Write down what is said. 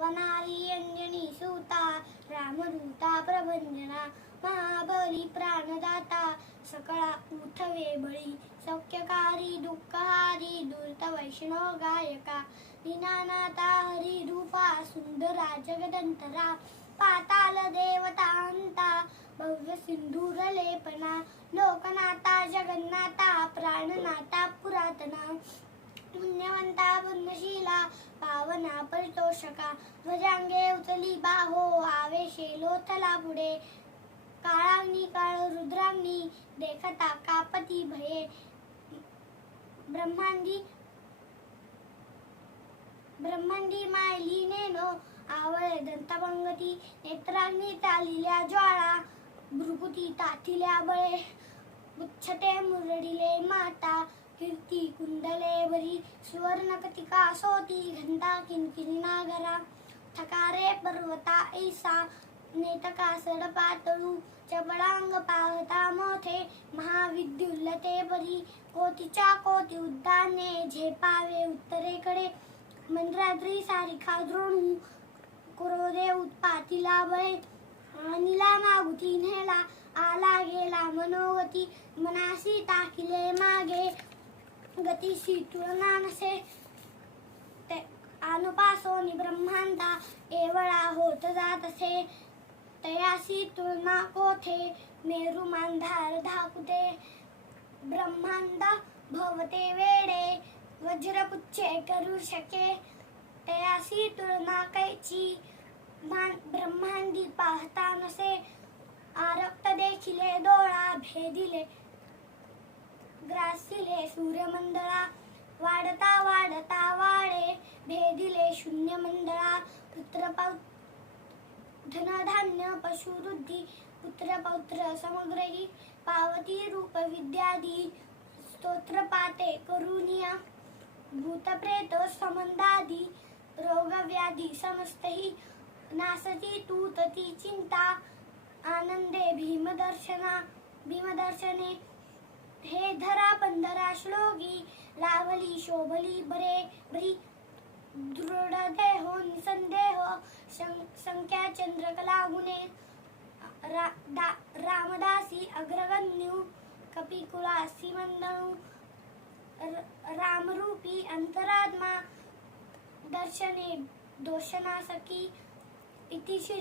वनारी अंजनी सुता रामदूता प्रभंजना महाबली प्राणदाता सकळा उठवे बळी सौख्यकारी दुःखहारी दूरत वैष्णव गायका दीनानाथा हरी रूपा सुंदरा जगदंतरा पाताल देवतांता भव्य सिंधूर लेपना लोकनाथा जगन्नाथा प्राणनाथा पुरातना पुण्यवंता पुण्यशीला पावना परितोषका ध्वजांगे उचली बाहो आवेशे लोथला पुढे काळाग्नी काळ रुद्राग्नी देखता कापती भये ब्रह्मांडी मायली नेनो आवळे दंतभंगती नेत्राग्नी चालिल्या ज्वाळा भ्रुकुटी ताथिल्या बळे उच्छते मुरडिले माता कीर्ती कुंडले बरी सुवर्णकटिका सोती घंटा किनकिनी नागरा थकारे पर्वता ऐसा नेतका सडपातळू चपळांग पाहता मोठे महाविद्युल्लते परी कोटीच्या कोटी उद्याने झेपावे उत्तरेकडे मंद्राद्री सारिखा द्रोणू क्रोधे उत्पातीला बळे अनिला मागुती नेला आला गेला मनोगती मनासी टाकिले मागे गतीशी तुलना नसे अनुपासोनी ब्रह्मांता एवळा होत जात असे तयासी तुलना कोठे मेरू मांधार धाकुते ब्रह्मांड भवते वेडे वज्रपुच्छे करू शके तयासी तुलना कैची ब्रह्मांडी पाहता नसे आरक्त देखिले डोळा भेदिले ग्रासिले सूर्यमंडळा वाढता वाढता वाडे भेदिले शून्य मंडळा धनधान्य पशुवृद्धी पुत्र पौत्र समग्रही पावती रूप विद्यादी स्तोत्र पाते करुणिया भूतप्रेत संबंधादी रोगव्याधी समस्तही नासती तू तती चिंता आनंदे भीमदर्शने हे धरा पंधरा श्लोकी लावली शोभली बरी दृढ देहो निसंदेह संख्या चंद्रकला गुणे रामदासी अग्रगण्यू कपिकुलासी मंदणू रामरूपी अंतरात्मा दर्शने दोषनासकी इति श्री